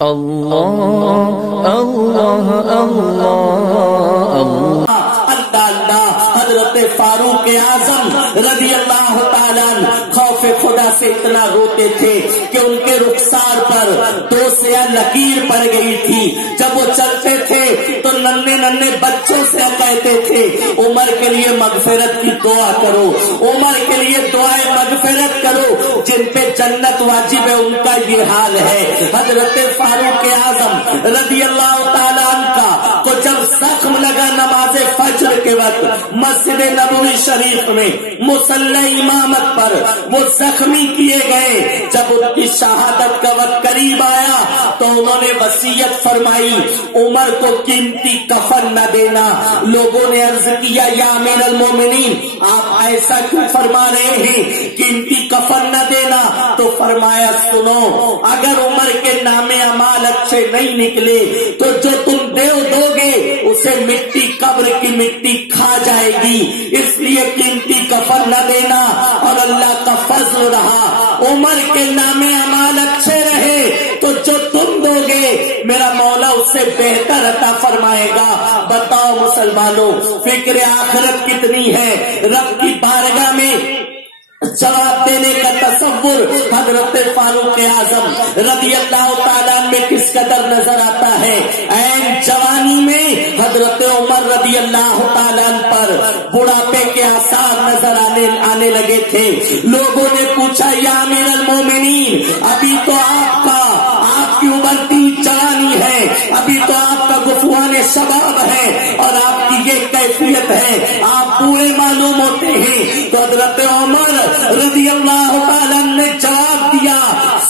اللہ اللہ اللہ اللہ حضرت فاروق اعظم رضی اللہ تعالیٰ خوف خدا سے اتنا روتے تھے کہ ان کے رخسار پر دو سیاہ لکیر پڑ گئی تھی. جب وہ چلتے تھے تو ننھے ننھے بچوں سے کہتے تھے عمر کے لیے مغفرت کی دعا کرو، عمر کے لیے دعائیں مغفرت کرو، جن پہ جنت واجب ہے ان کا یہ حال ہے. حضرت فاروق اعظم رضی اللہ تعالیٰ عنہ کا کو جب زخم لگا نماز فجر کے وقت مسجد نبوی شریف میں مصلی امامت پر وہ زخمی کیے گئے، جب ان کی شہادت کا وقت قریب آیا تو انہوں نے وصیت فرمائی عمر کو قیمتی کفن نہ دینا. لوگوں نے عرض کیا یا امیر المومنین آپ ایسا کیوں فرما رہے ہیں قیمتی کفن نہ دینا؟ تو فرمایا سنو، اگر عمر کے نام اعمال اچھے نہیں نکلے تو جو تم دو گے اسے مٹی قبر کی مٹی کھا جائے گی، اس لیے قیمتی کفن نہ دینا. اور اللہ کا فضل رہا عمر کے نام اعمال اچھے رہے تو جو تم دو گے میرا مولا اس سے بہتر عطا فرمائے گا. بتاؤ مسلمانوں فکر آخرت کتنی ہے. رب کی بارگاہ میں جواب دینے کا تصور حضرت فاروق اعظم رضی اللہ تعالیٰ میں کس قدر نظر آتا ہے. این جوانی میں حضرت عمر رضی اللہ تعالیٰ پر بڑھاپے کے آثار نظر آنے لگے تھے. لوگوں نے پوچھا یا امیر المومنین ابھی تو آپ کی ابھرتی جوانی ہے، ابھی تو آپ کا گفتگوان شباب ہے اور آپ کی یہ کیفیت ہے، آپ پورے معلوم ہوتے ہیں. تو حضرت عمر رضی اللہ تعالیٰ نے جواب دیا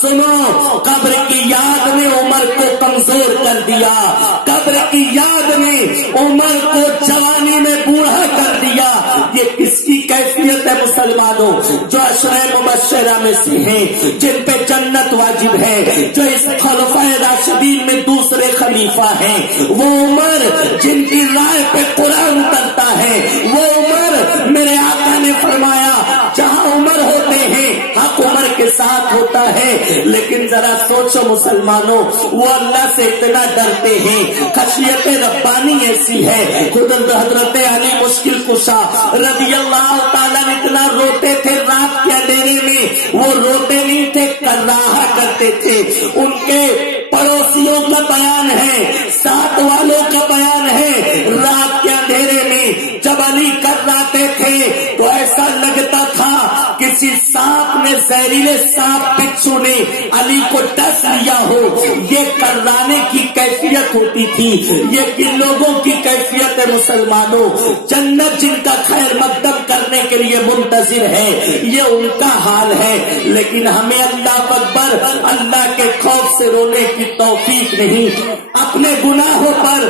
سنو، قبر کی یاد نے عمر کو کمزور کر دیا، قبر کی یاد نے عمر کو جوانی میں بوڑھا کر دیا. یہ کس کی کیفیت ہے مسلمانوں؟ جو عشرہ مبشرہ میں سے ہیں، جن پہ جنت واجب ہے، جو اس خلفائے راشدین میں دوسرے خلیفہ ہیں، وہ عمر جن کی رائے پہ قرآن اترتا ہے، وہ عمر میرے آقا نے فرمایا جہاں عمر ہوتے ہیں حق عمر کے ساتھ ہوتا ہے. لیکن ذرا سوچو مسلمانوں، وہ اللہ سے اتنا ڈرتے ہیں، خشیت ربانی ایسی ہے. خود حضرت علی مشکل کشا رضی اللہ تعالیٰ اتنا روتے تھے رات کے اندھیرے میں، وہ روتے نہیں تھے کراہا کرتے تھے. ان کے پڑوسیوں کا بیان ہے، ساتھ والوں کا بیان ہے، رات کے اندھیرے میں جب علی کراتے تھے تو ایسا لگتا تھا کسی سانپ نے، زہریلے سانپ بچھو نے علی کو ڈس لیا ہو. یہ کرانے کی کیفیت ہوتی تھی. یہ کن لوگوں کی کیفیت ہے مسلمانوں؟ جنت جن کا خیر مقدم کرنے کے لیے منتظر ہے، یہ ان کا حال ہے. لیکن ہمیں اللہ اکبر اللہ کے خوف سے رونے کی توفیق نہیں، اپنے گناہوں پر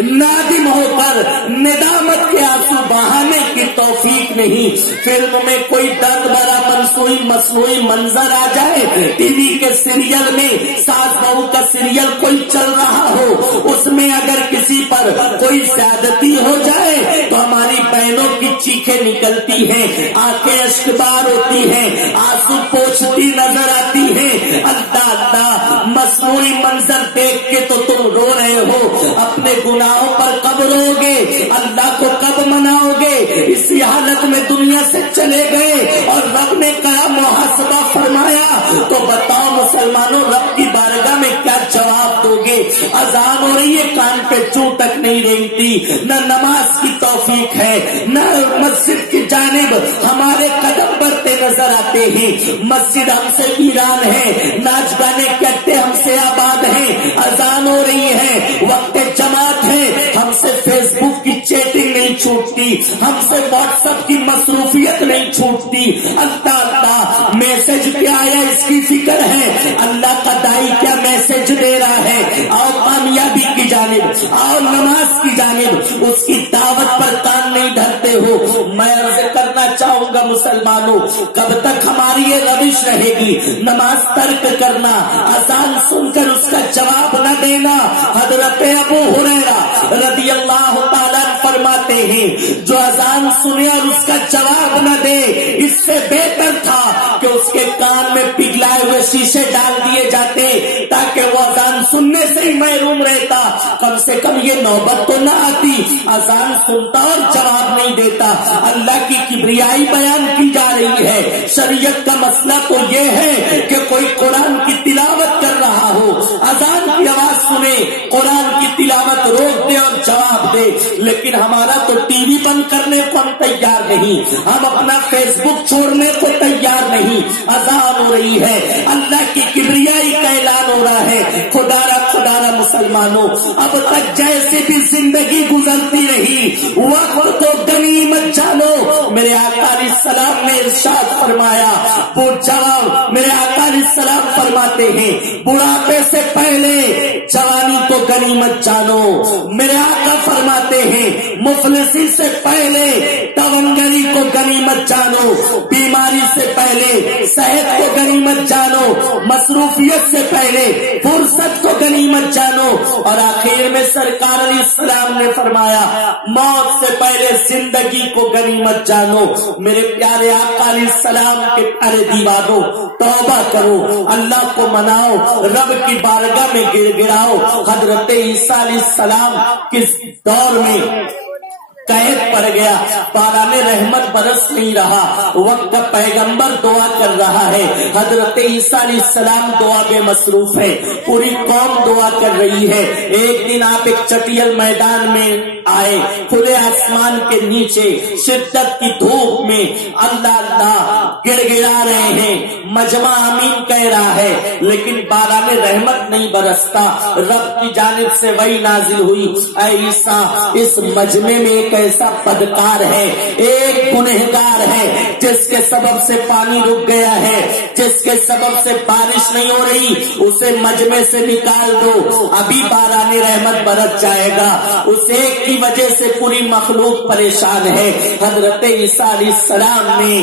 نادم ہو کر ندامت کے آنسو بہانے کی توفیق نہیں. فلم میں کوئی درد بھرا مصنوعی منظر آ جائے، ٹی وی کے سیریل میں ساس بہو کا سیریل کوئی چل رہا ہو، اس میں اگر کسی پر کوئی زیادتی ہو جائے تو ہماری بہنوں کی چیخیں نکلتی ہیں، آنکھیں اشکبار ہوتی ہیں، آنسو پوچھتی نظر آتی ہیں. اللہ اللہ مصنوعی منظر دیکھ کے تو تم رو رہے ہو، اپنے گناہوں پر کب رو گے؟ اللہ کو کب مناؤ گے؟ اسی حالت میں دنیا سے چلے گئے اور رب نے کہا محاسبہ فرمایا. تو بتاؤ مسلمانوں رب کی بارگاہ میں کیا جواب دو گے؟ اذان ہو رہی ہے کان پہ چوں تک نہیں رینگتی، نہ نماز کی توفیق ہے، نہ مسجد کی جانب ہمارے قدم بڑھتے نظر آتے ہیں. مسجد ہم سے ویران ہے، ناچ گانے کے اڈے ہم سے آباد ہیں. اذان ہو رہی ہے، وقت جماعت ہے، ہم سے فیس بک کی چیٹنگ نہیں چھوٹتی، ہم سے واٹس ایپ کی مصروفیت نہیں چھوٹتی. اللہ اللہ میسج کیا آیا اس کی فکر ہے، اللہ کا دائی کیا میسج دے رہا ہے. آؤ کامیابی کی جانب، آؤ نماز کی جانب، اس کی دعوت پر کان نہیں دھرتے ہو. میں عرض کرنا چاہوں گا مسلمانوں، کب تک ہماری یہ روش رہے گی؟ نماز ترک کرنا، اذان سن کر اس کا جواب نہ دینا. حضرت ابو ہریرہ رضی اللہ تعالیٰ فرماتے ہیں جو اذان سنے اور اس کا جواب نہ دے، اس سے بہتر تھا کہ اس کے کان میں پگھلائے ہوئے شیشے ڈال دیے جاتے تاکہ سننے سے ہی محروم رہتا، کم سے کم یہ نوبت تو نہ آتی، اذان سنتا اور جواب نہیں دیتا۔ اللہ کی کبریائی بیان کی جا رہی ہے۔ شریعت کا مسئلہ تو یہ ہے کہ کوئی قرآن کی تلاوت کر رہا ہو، اذان کی آواز سنے، قرآن کی تلاوت روک دے اور جواب دے، لیکن ہمارا تو ٹی وی بند کرنے کو ہم تیار نہیں، ہم اپنا فیس بک چھوڑنے کو تیار نہیں۔ اذان ہو رہی ہے، اللہ کی کبریائی کا اعلان ہو رہا ہے۔ خدارا مسلمانوں، اب تک جیسے بھی زندگی گزرتی رہی، وقت کو غنیمت جانو۔ میرے آقا علیہ السلام نے ارشاد فرمایا، وہ جواب میرے آقا علیہ السلام فرماتے ہیں، بڑھاپے سے پہلے جوانی کو غنیمت جانو۔ میرے آقا فرماتے ہیں، مفلسی سے پہلے تونگری کو غنیمت جانو، بیماری سے پہلے صحت کو غنیمت جانو، مصروفیت سے پہلے فرصت کو غنیمت جانو، اور آخر میں سرکار علیہ السلام نے فرمایا، موت سے پہلے زندگی کو غنیمت جانو۔ میرے پیارے آقا علیہ السلام کے پیارے دیوانوں، توبہ کرو، اللہ کو مناؤ، رب کی بارگاہ میں گر گراؤ۔ حضرت عیسیٰ علیہ السلام کس دور میں قید پڑ گیا، باران رحمت برس نہیں رہا، وقت کا پیغمبر دعا کر رہا ہے، حضرت عیسیٰ علیہ السلام دعا میں مصروف ہے، پوری قوم دعا کر رہی ہے۔ ایک دن آپ ایک چٹیل میدان میں آئے، کھلے آسمان کے نیچے شدت کی دھوپ میں اللہ اللہ گڑ گڑا رہے ہیں، مجمع آمین کہہ رہا ہے، لیکن باران رحمت نہیں برستا۔ رب کی جانب سے وہی نازل ہوئی، اے عیسیٰ، اس مجمع میں ایک ایسا بدکار ہے، ایک گنہگار ہے، جس کے سبب سے پانی رک گیا ہے، جس کے سبب سے بارش نہیں ہو رہی، اسے مجمع سے نکال دو، ابھی باران رحمت برس جائے گا۔ اس ایک کی وجہ سے پوری مخلوق پریشان ہے۔ حضرت عیسیٰ علیہ السلام نے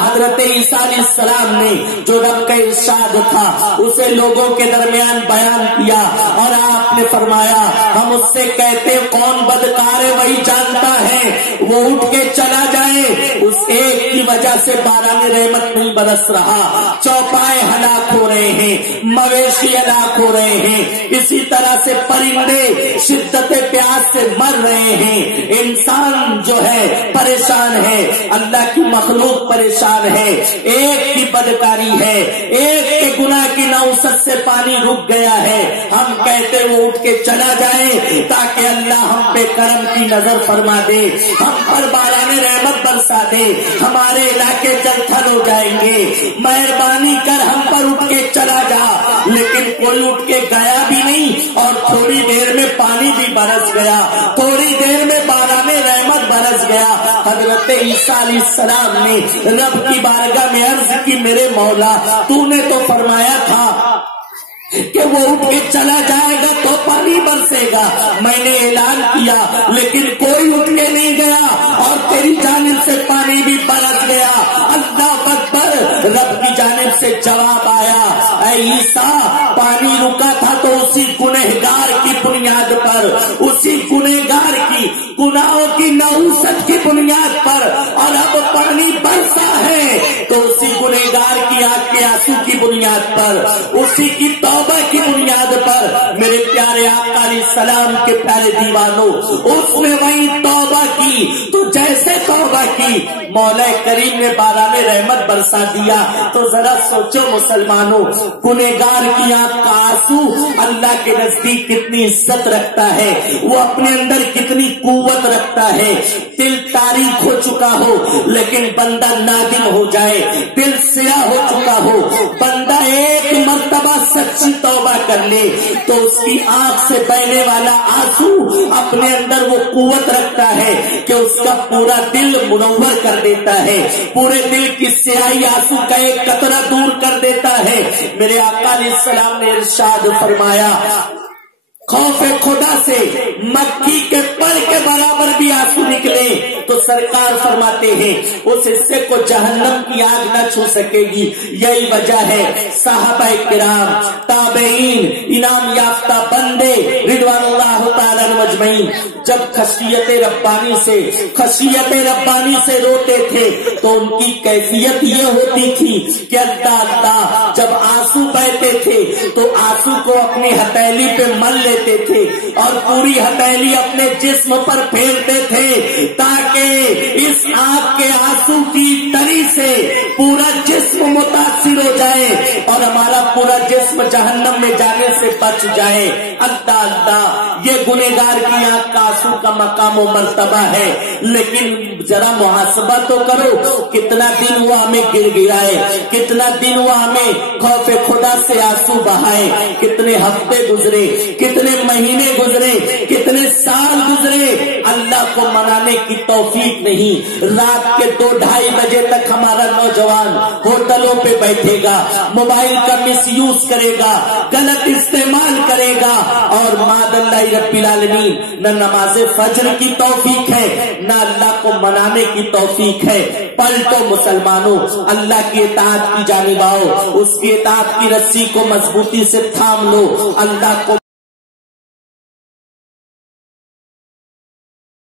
حضرت عیسیٰ علیہ السلام نے جو رب کا ارشاد تھا اسے لوگوں کے درمیان بیان کیا، اور آپ نے فرمایا، ہم اس سے کہتے کون بدکار ہے وہی جانتا ہے، وہ اٹھ کے چلا جائے۔ اس ایک کی وجہ سے باران رحمت نہیں برس رہا، چوپائے ہلاک ہو رہے ہیں، مویشی ہلاک ہو رہے ہیں، اسی طرح سے پرندے شدت پیاس سے مر رہے ہیں، انسان جو ہے پریشان ہے، اللہ کی مخلوق پریشان ہے۔ ایک کی بدکاری ہے، ایک کے گناہ کی نوست سے پانی رک گیا ہے، ہم کہتے وہ اٹھ کے چلا جائے تاکہ اللہ ہم پہ کرم کی نظر فرما دے، ہم پر باران رحمت برسا دے، ہمارے علاقے جل تھل ہو جائیں گے، مہربانی کر ہم پر اٹھ کے چلا جا۔ لیکن کوئی اٹھ کے گیا بھی نہیں، اور تھوڑی دیر میں پانی بھی برس گیا، تھوڑی دیر میں باران رحمت برس گیا۔ حضرت عیسیٰ علیہ السلام نے رب کی بارگاہ میں عرض کی، میرے مولا، تو نے تو فرمایا تھا کہ وہ اٹھ کے چلا جائے گا تو پانی برسے گا، میں نے اعلان کیا لیکن کوئی اٹھ کے نہیں گیا، اور تیری جانب سے پانی بھی برس گیا۔ اللہ اکبر، رب کی جانب سے جواب آیا، اے عیسیٰ، پانی رکا تھا تو اسی گنہگار کی بنیاد پر، اسی گنہگار کی گناہوں کی نحوست کی بنیاد پر، اور اب پانی برسا ہے تو اسی گنہگار کی آنکھ کے آنسو کی بنیاد پر، اسی کی توبہ کی بنیاد پر۔ میرے پیارے آقا علیہ السلام کے پیارے دیوانوں، اس نے وہی توبہ کی تو جیسے توبہ کی مولا کریم نے باران رحمت برسا دیا۔ تو ذرا سوچو مسلمانوں، گنہگار کی آنکھ کا آنسو اللہ کے نزدیک کتنی عزت رکھتا ہے، وہ اپنے اندر کتنی قوت رکھتا ہے۔ دل تاریک ہو چکا ہو لیکن بندہ نادم ہو جائے، دل سیاہ ہو چکا ہو، بندہ ایک مرتبہ سچی توبہ کر لے تو اس کی آنکھ سے بہنے والا آنسو اپنے اندر وہ قوت رکھتا ہے کہ اس کا پورا دل منور کر دیتا ہے، پورے دل کی سیاہی آنسو کا ایک قطرہ دور کر دیتا ہے۔ میرے آقا علیہ السلام نے ارشاد فرمایا، خوف خدا سے مکی کے پر کے برابر بھی آنسو نکلے تو سرکار فرماتے ہیں اس حصے کو جہنم کی آگ نہ چھو سکے گی. یہی وجہ ہے صحابہ کرام، تابعین، انعام یافتہ بندے رضوان اللہ تعالی عنہم اجمعین جب خشیت ربانی سے روتے تھے تو ان کی کیفیت یہ ہوتی تھی کہ اللہ جب آنسو بہتے تھے تو آنسو کو اپنی ہتھیلی پہ مل لیتے تھے اور پوری ہتھیلی اپنے جسم پر پھیرتے تھے تاکہ اس آگ کے آنسو کی تری سے پورا جسم متاثر ہو جائے اور ہمارا پورا جسم جہنم میں جانے سے بچ جائے. اللہ یہ گنہگار کی آنکھ کا آنسو کا مقام و مرتبہ ہے، لیکن ذرا محاسبہ تو کرو کتنا دن ہوا ہمیں گر گیا ہے، کتنا دن ہوا ہمیں خوف خدا سے آنسو بہائے، کتنے ہفتے گزرے، کتنے مہینے گزرے، کتنے سال گزرے، اللہ کو منانے کی توفیق نہیں. رات کے 2-2:30 بجے تک ہمارا نوجوان ہوٹلوں پہ بیٹھے گا، موبائل کا مس یوز کرے گا، غلط استعمال کرے گا، اور ماد اللہ رب العالمین نہ نماز فجر کی توفیق ہے نہ اللہ کو منانے کی توفیق ہے. پلٹو مسلمانوں، اللہ کی اطاعت کی جانب آؤ، اس کی اطاعت کی رسی کو مضبوطی سے تھام لو، اللہ کو